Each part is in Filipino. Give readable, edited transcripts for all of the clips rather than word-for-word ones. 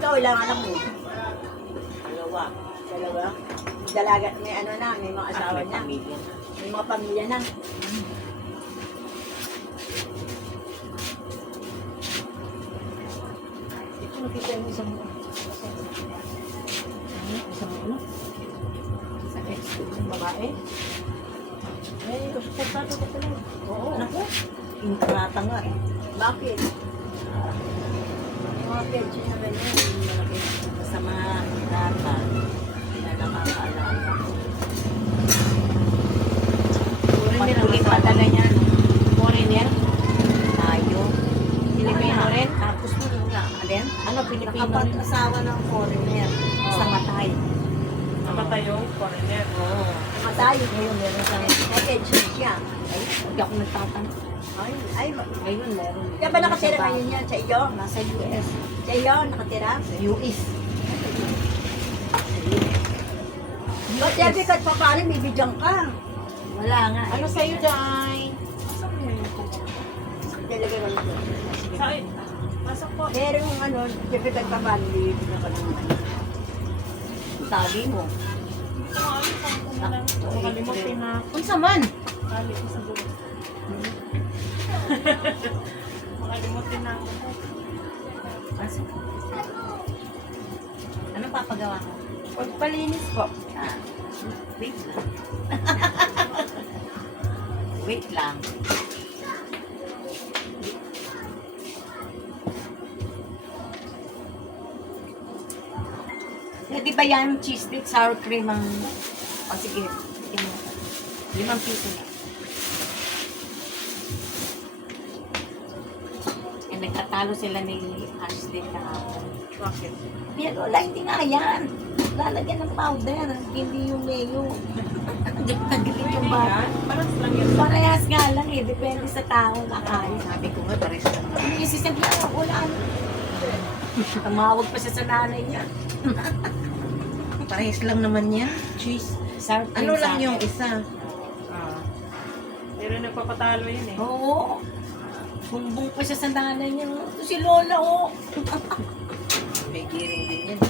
Ikaw, ilang anak mo? Dalawa. Dalawa? Dalaga, may ano na, may mga asawa May na. pamilya na. May mga pamilya na. Ito nakita yung isang ano? Sa ex ko yung babae. Eh, suportado ko pala. Oo. Naku, intrata nga eh. Bakit? Yung mga pension na ganyan, yung malaki. Sa mga data, na nakakaalala ko. Pag-uling padala niya, foreigner, tayo. Pilipino rin. Tapos mo rin nga. Alin? Ano, Pilipino rin? Nakapag-asawa ng foreigner. Sa matay. Namatay yung foreigner. Oo. Matay. Ngayon, meron siyang, May pension siya. ay, hindi ako nagtatanong. Ay, Ngayon, meron. kaya ba nakatira ngayon yan sa iyo? Nasa US. Sa iyo, nakatira? Sa US. Ba't sabi kahit pa paano, may bidyan ka? Wala nga. Ano sa'yo, Day? Talaga mo na doon. Sa'yo? Pasok po. Meron yung ano, sabi kahit pa paano, may bidyan ka ng ano. Sabi mo. Ito nga, ano pa lang. Makalimutin na. Unsa man? Kali ko sa bulo. Makalimutin na ako. Pasok. Anong papagawa ko? Pagpalinis po. Ah, wait lang. Wait lang. Di ba yan cheese stick, sour cream ang... O sige, tingnan mo. 5 piso na. Eh, nagkatalo sila ni Ashley kahapon. Bakit? Yan, wala, hindi nga yan. Lalagyan ng powder, hindi yung mayo. Nagagalit yung bata. Parang lang yun. Parehas nga lang eh, depende sa tao kakain. Sabi ko nga, parehas lang. Hindi si Sabi, wala. Tumawag pa siya sa nanay niya. Parehas lang naman yan. Cheese, sour cream Ano lang sa yung akin. isa? Pero nagpapatalo yun eh. Oo. Bumbong pa siya sa nanay niya. Ito si Lola, oh. May giring din yan.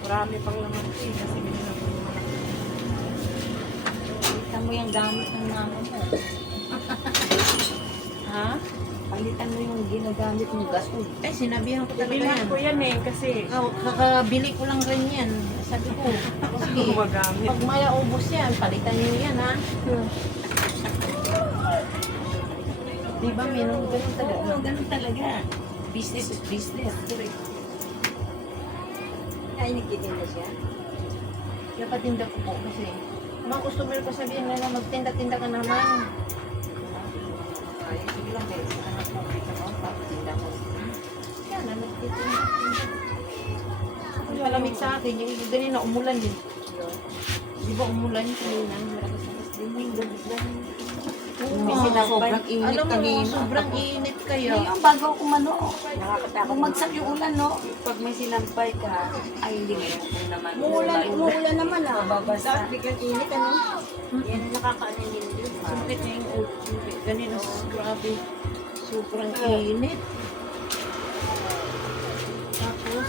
Marami pang laman ko eh. Kasi binilang ko naman ako. Palitan mo yung gamit ng mama mo. Ha? Palitan mo yung ginagamit ng gasol. Ay, sinabihan ko talaga Bilang yan. ko yan eh. Kasi Kakabili ko lang rin yan. Sabi ko, sige, gumagamit. pag maya ubos yan, palitan nyo yan ha. Di ba, meron ganun talaga. Oo, ganun talaga. Business is business. Ay, nagtitinda siya. Napatinda ko po kasi. Mga customer ko sabihin nila, magtinda-tinda ka naman. Ay, sige lang guys. Anak ko, wait ako, papatinda ko. Yan, nagtitinda. Ang malamig sa akin, yung ganina, umulan din. Di ba umulan kanina? Malakas-lakas din yung gabi lang. Oo, sobrang init Alam mo, kanina. sobrang init kayo. Ngayon, bago ako kumano, Nakakatakot. bumagsak yung ulan, no? Pag may sinampay ka, Ay, hindi ngayon kung naman. Umuulan naman ah. Babasa. Tapos biglang init ano? Yan ang nakakaano din din. Sumpit na yung ulo. Ganina, grabe. Sobrang init. Tapos,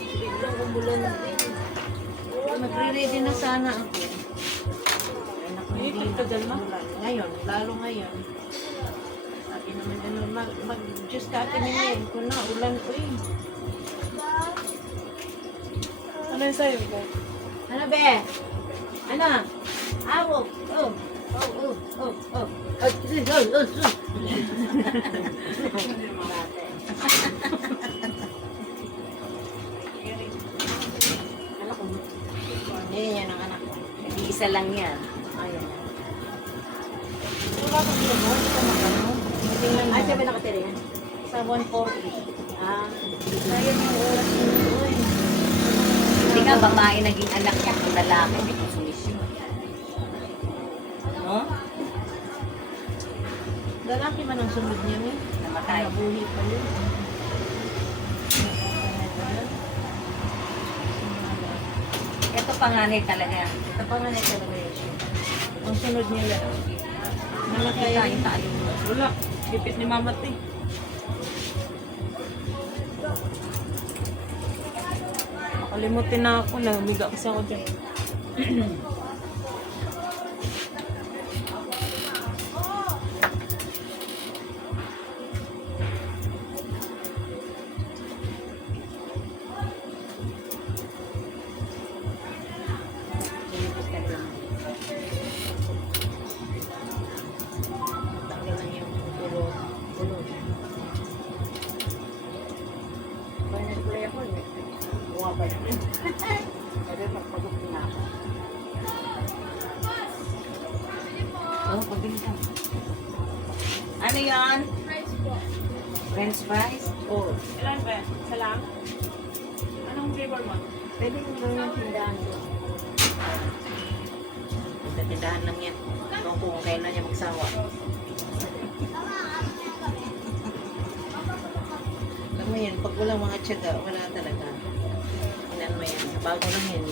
biglang umulan na din. Magre-ready na sana ako. Ay, naku, hindi Init ka dyan, ma? umulan. Ngayon, lalo ngayon. Sabi naman ano, mag-Diyos ka atin yun. Kung na, ulan ko eh. ano yung sa'yo? Ano be? Ano? Awo. Oh. Oh, oh, oh, oh. Anak ko. Yan ang anak ko. Isa lang yan. Ayun. Wala ko sila mo. Hindi ka magano. Tingnan Ay, mo. sabi nakatira yan. Sa 140. Ah, Sayang yung oras nito eh. Hindi nga babae naging anak niya kung lalaki, hindi ko sumisyon. No? Lalaki man ang sunod niya eh. Namatay. Nabuhi pa yun. Ito panganay talaga. Ito pa nga na talaga yun siya. Ang sunod niya lalaki. Wala kaya rin. Wala. Pipit ni Mama T. Makalimutin na ako. Namiga kasi ako dyan. Tanggalan yung ulo. Kaya nag-play ako, bumabalik din. Sabi, magpagod na ako. Oh, pabili ka. Ano yan? French fries? Oo. Ilan ba? Isa lang? Anong flavor mo? Pwede mo gawin yung tindahan ko. Tindahan lang yan. Kung kailan niya magsawa. Alam mo yan, pag walang mga tiyaga, wala talaga. Inan mo yan. Bago lang yan.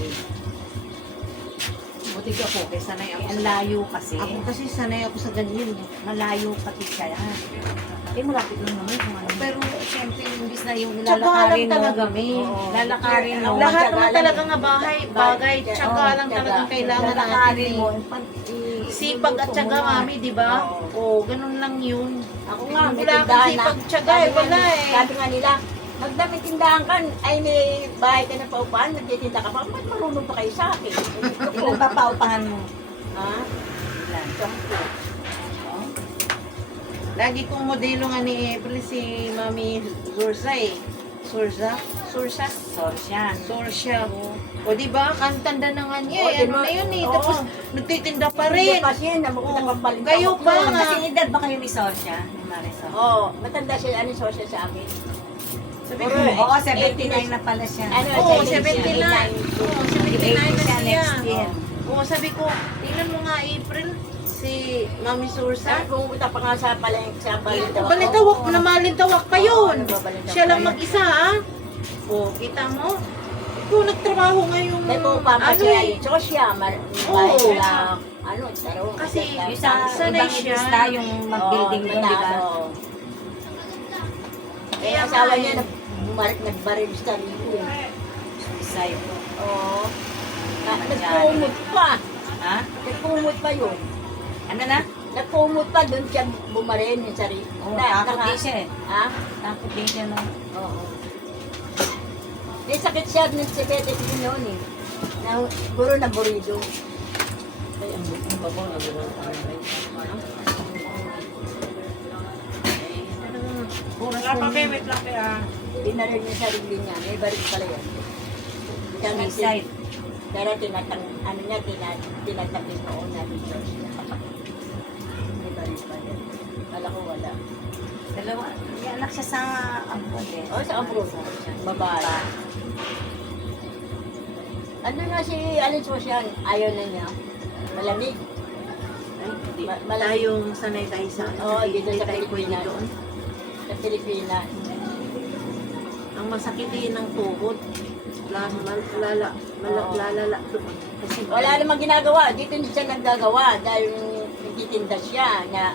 Buti ka po, kaya sanay ako. Ang layo kasi. Ako kasi sanay ako sa ganyan. Malayo pati siya. Eh, malapit lang naman kung ano. Pero siyempre, imbis na yung Tsaka lalakarin lang talaga, mo. May. Oo. Lalakarin mo. Lahat Lahat naman naman talaga nga bagay, tsaka Oo, lang tiyaga. talagang kailangan Lalakarin natin mo, eh. Sipag at tsaka, mami, di ba? Oo, ganun lang yun. Ako nga, may Wala tindahan kang na. sipag tsaga eh, wala eh. Sabi nga nila, magdamit tindahan ka, ay may bahay ka na paupahan, nagtitinda ka pa, ba't marunong pa kayo sa akin? Ilan pa paupahan mo? Ha? Ilan? Sampu. Lagi kong modelo nga ni April si Mami Sursa eh. Sursa? Sursa? Sorsyan. Sorsya. O di ba? Ang tanda na nga niya Oo, eh. di Ano ba? na yun eh. Oo. Tapos nagtitinda pa Hindi rin. pa siya, nakapalit Kayo ako. pa nga. Kasi edad ba kayo ni Sorsya? Ni Marisol? Oo, matanda siya, ano social sa amin. Sabi Oo, ko, Oo, 79 79 na pala siya. Ano, Oo, 79. 79. Oo, 79 na siya. next year. Oo, sabi ko, tingnan mo nga April, si Mami Sursa. Sabi ko, pumunta pa nga sa sa Balintawak. Balintawak, namalintawak pa yun. Oo, nababalintawak Siya lang pa yun. mag-isa ha. O, kita mo? Ikaw nagtrabaho ngayong, May pumapapa ano siya, eh. yung Chosya, Oo. ano, taro. Kasi Yung sa Sanay ibang siya. artista, yung mag-building doon, di ba? Kaya Kaya asawa nga niya, eh. bumalik nagbaril sa sarili. Suicide. Oo. Nagkumot pa. Ha? Nagkumot pa yun. Ano na? Nagkumot pa, doon siya bumaril yung sarili. Oo, takot din siya eh. Ha? Takot din siya na. Oo. May sakit siya ng sikete din noon eh. Na, siguro na burido. Ay, ang bukong babaw na gano'n. Wala pa kayo, wait lang kayo. Binaril yung sarili niya. May baril pala yan. Suicide. Pero ano niya, tinatabi noon na dito. May baril pa yan. Kala ko wala. Dalawa. May anak siya sa abroad eh. O, sa abroad. Babae. Ano na si Alice Ocean? Ayaw na niya. Malamig. Ay, hindi. Malamig. Tayong sanay tayo sa Oo, dito hindi sa tayo pwede Pilipinas. doon. Sa Pilipinas. Ang masakit din ng tuhod. Lalala doon. Kasi Wala namang ginagawa. Dito hindi siya naggagawa. Dahil nagtitinda siya. Na,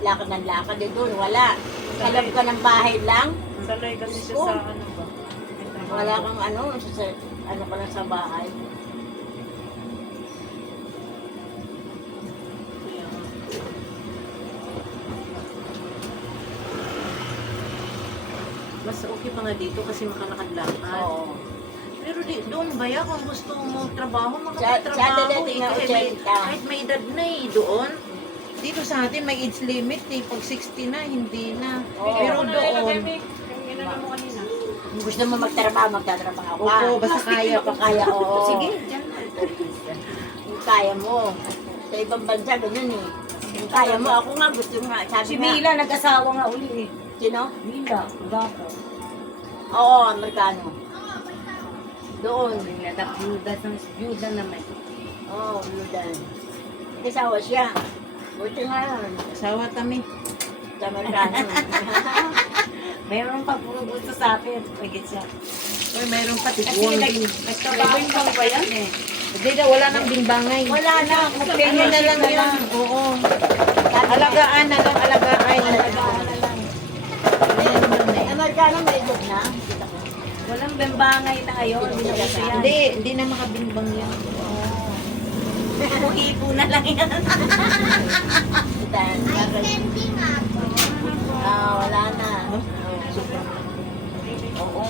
lakad ng lakad. Eh, doon, wala. Sa loob ka ng bahay lang. Sanay kasi siya Oo. sa ano ba? Wala kang ano. Ano ka lang sa bahay. mas okay pa nga dito kasi makalakad-lakad. Oo. Pero doon ba ya kung gusto mo trabaho, Sa makapagtrabaho dati eh. nga, Kasi may, 80. kahit may edad na eh, doon. Dito sa atin may age limit eh. Pag 60 na, hindi na. Oo. Pero Ano na ilagay, doon, Mick? Yung inano mo kanina. Kung gusto mo magtrabaho, magtatrabaho ka. opo, basta kaya pa. Kaya, oo. Sige, dyan na. Kung kaya mo. Sa ibang bansa, ganun eh. Kung kaya mo, ako nga gusto nga. Sabi Si nga, Mila, nag-asawa nga uli eh. sino? Mila, gapo. Oo, Amerikano. Doon. Mila, byuda naman. Oo, Ludan. Kasawa siya. Buti nga yun. Asawa kami. Sa Amerikano. Mayroon pa puro gusto sa atin. Pagit siya. Uy, mayroon pa Kasi tiguan. nagtrabaho pa ba yan eh? Hindi na, wala nang bingbangay. Wala na. Ano na lang yun. Oo. Alagaan na lang, alagaan. Alagaan na lang. Amerikano may book na. Kita ko. Walang bembangay na ngayon. Hindi na kasi yan. Hindi na makabingbang yan. Ipo na lang yan. Kita yan. Wala na. Oo.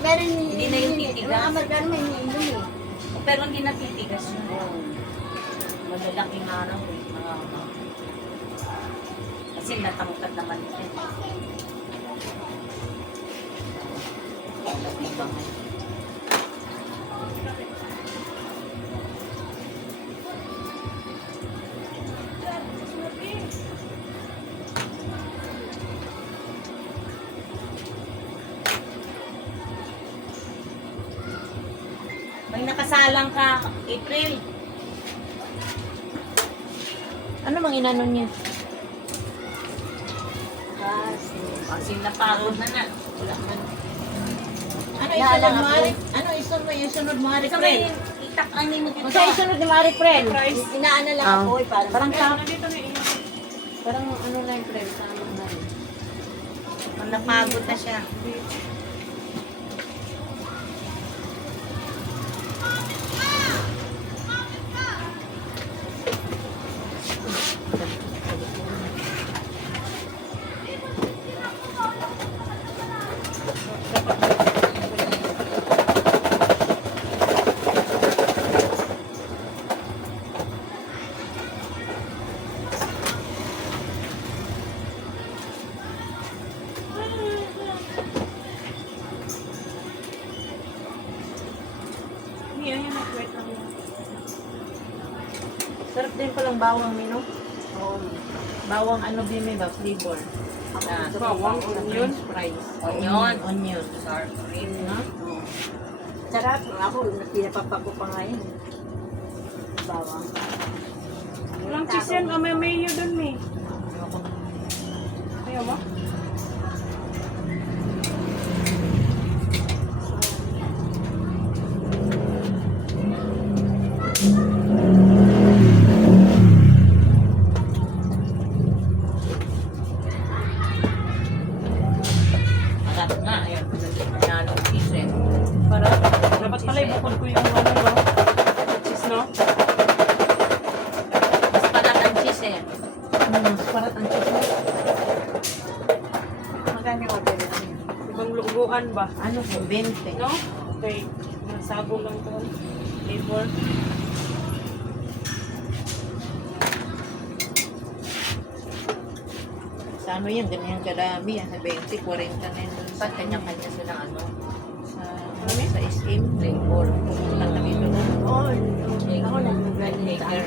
Meron Hindi na yung titigas. Mga Amerikano may iniinom eh. Pero hindi natitigas yun. Malalaki nga lang. Kasi natangkad naman ito. Bangay. May nakasalang ka, April. Ano mang inanon niya? Kasi napagod na na. Wala man. Ano Naalala isunod mo, ko. Ari? Ano isunod mo, Ari? Kasi may itak-ani mo dito. Sa isunod mo, Ari, friend? Inaano lang Ah. ako eh. Parang tap. Nandito na iyon. Parang ano na yung friend? Sa ano na rin? Napagod na siya. Hindi, ayun, nag-wait lang yun. Sarap din palang bawang, Mino. Bawang ano bime ba? Flavor. Na, Bawang, onion. Fries. Onion. Onion. Sour cream, no? Sarap. Ako, pinapapako pa nga yun. Bawang. Walang cheese yan. Oh, may mayo dun, may. Ayaw mo? Harap nga, ayun. Yan, cheese eh. Para, dapat pala ibukod ko yung ano, no? Cheese, no? Mas palat ang cheese eh. Parat ang cheese mo. Magkano yung order namin? Ibang luguan ba? Ano po? 20. No? Okay. Masago lang to. Flavor. Sa ano yan? Ganyan kadami. Sa 20, 40 na yun. Ba't kanya-kanya silang ano? Sa SM. Flavor. Pumunta kami doon. Oo. Ako lang mag-galing sa Maker.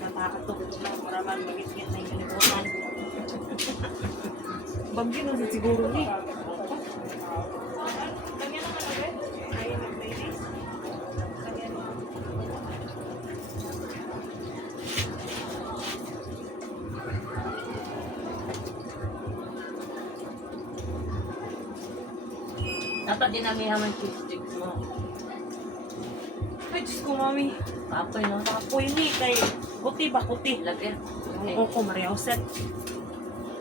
Nakakatulog na para man mag-isgit na yung libutan. Bagyo na siguro ni. Lagyan naman na ba? Ayun na, ladies. Lagyan mo. Dapat dinamihan ang cheese sticks mo. Ay, Diyos ko, mami. Papoy, no? Apoy ni kay kuti ba kuti? Lagyan. Okay. Oo ko, Maria Jose.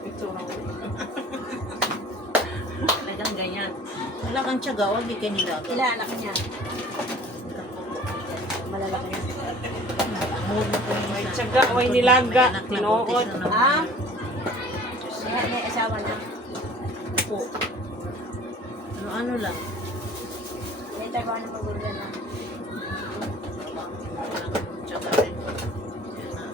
Itsura ko. Talagang ganyan. Wala kang tiyaga. Huwag di kayo nilaga. Ilan anak niya? Malalaki yan. Mood na po yung May isa. tiyaga, may nilaga, Anak na tinood. buntis na naman. Ah? May asawa na. Po. Ano lang. May trabaho na magulang na. Walang tiyaga rin. Yan na.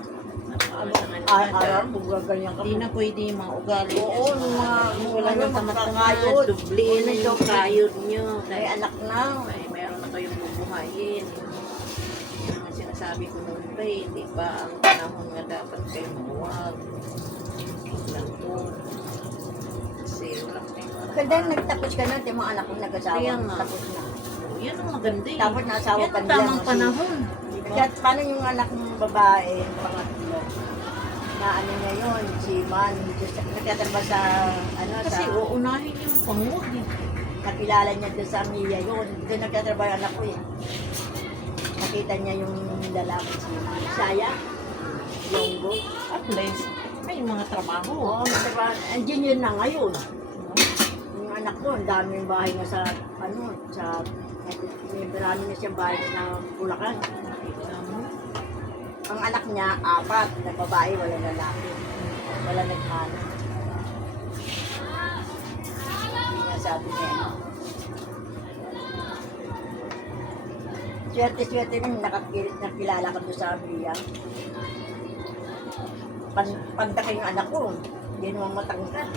Napakalangan Ay, na. alam, gaganyan ka. Hindi na pwede yung mga ugali. Oo, nung mga Wala ano, nang tamat-tamat. magkakayod. Dubli na yung kayod nyo. May Dahil anak na. ay, mayroon na kayong bubuhayin. Yan ang sinasabi ko noon pa eh. Di ba ang panahon nga dapat kayo mahuwag. Lang po. Kasi wala kayong Kaya nagtapos ka na, yung mga anak ko nag-asawa. Kaya nga. Tapos na. Yan ang maganda eh. Tapos nasawa Yan ka ang nila, tamang kasi- panahon. Di Kaya paano yung anak mong babae, pangatlo? Na ano niya yun, si Man, nagtatrabaho sa, ano, Kasi sa, uunahin yung panguwag eh. nakilala niya doon sa Mia yun. Doon nagtatrabaho yung anak ko eh. Nakita niya yung lalaki si Saya, Yonggo. At least, may mga trabaho. Oo, nagtatrabaho. Engineer na ngayon. Yung anak ko, ang dami yung bahay na sa, ano, sa, may marami na siyang bahay na Bulacan. Ang anak niya, 4 na babae, wala lalaki. Wala naghanap. Hindi nga sabi niya, ano. Swerte-swerte rin, nakilala ko doon sa Abia. Pagdating yung anak ko, hindi naman matangkad.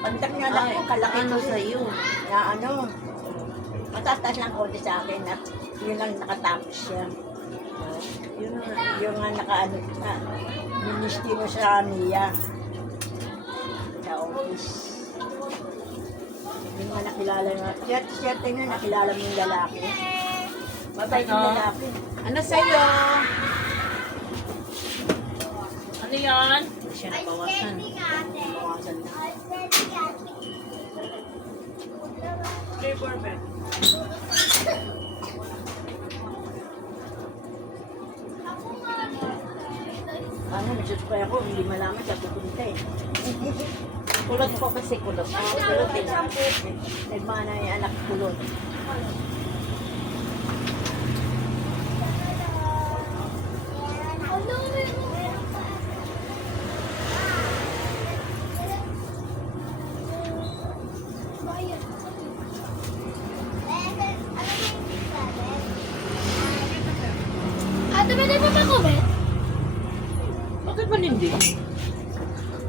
Pagdating yung anak ko, kalaki Ano ko sa'yo? na ano, matatas lang konti sa akin at yun lang nakatapos siya. Yung nga nakaano na, ministro sa Mia. Sa office. Yung nga nakilala nga, swerte nga nakilala mo yung lalaki. Mabait yung Ano? lalaki. Ano sa'yo? Ano yan? Hindi siya nabawasan. Bawasan na. Flavor ba? Ano, nagsuspray ako, hindi malaman siya pupunta eh. Kulot ko kasi kulot. Kulot eh. Nagmana yung anak kulot. Ate, pwede pa ba comment? Bakit ba hindi?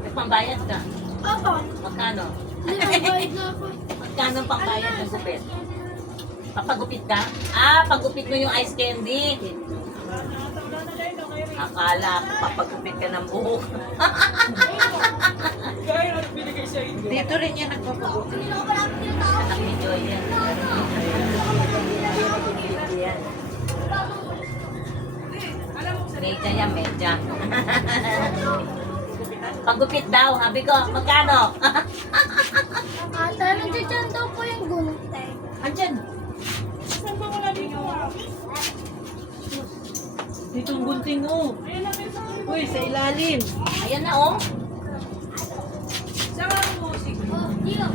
May pambayad ka. Opo. Magkano? Hindi, magbayad na ako. Magkano ang pambayad ng gupit? Papagupit ka? Pagupit mo yung ice candy. Akala ko papagupit ka ng buhok. Dito rin yan nagpapagutin. Anak ni Joy yan. Yan. Medya yan, medya. Pagupit daw, sabi ko, magkano? Ate, nandiyan daw po yung gulay. Andyan. Dito ang gunting oh. Uy, sa ilalim. Ayan na oh. Oh, Dio.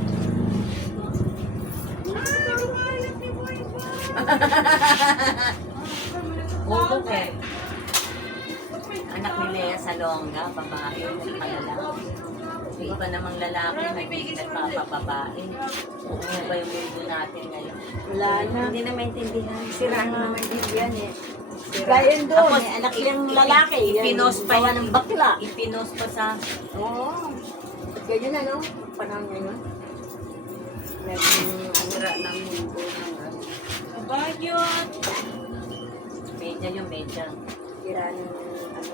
Ulo eh. Anak ni Lea Salonga, babae, nagpalala. Yung iba namang lalaki, nagpapababae. Oo ba yung mundo natin ngayon? Wala na. Hindi na maintindihan. Sira na naman din yan eh. Kaya yun doon, Tapos, may anak siyang lalaki. Yan, Ipinost pa gawa yan ng bakla. Ipinost pa sa... Oo. Ganyan na, no? Panahon niya yun. Meron sira ng mundo ng ano. Kabayot! Medya yung medya. Sira ng ano.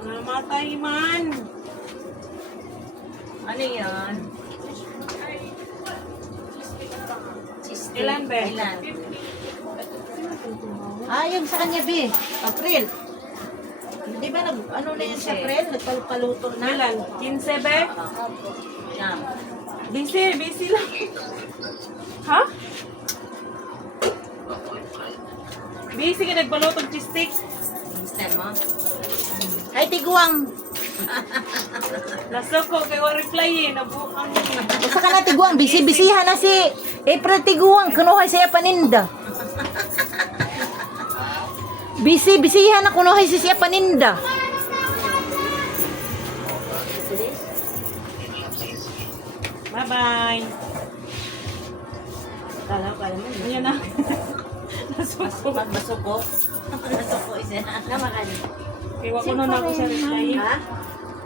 Namatay man. Ano yan? Ilan, be? Ilan? Yung sa kanya, B. April. Di ba ano na yan sa April? Nagpaluto na. Ilan? 15 be? Yan. Busy lang. Ha? Busy ka nagbalotong cheese stick. Instant mo? Ay, tiguang. Nasa ko, kay wa reply eh. Nabukan mo. Usa ka na tiguang, bisi-bisihan na si April tiguang, kunuhay siya paninda. Bisi-bisihan na kunuhay siya paninda. Bye-bye. Kala mo. Ayan na. Nasuko. Magbasuko. Nasuko isa. Naman. Iwa ko na ako sa reply. Ha?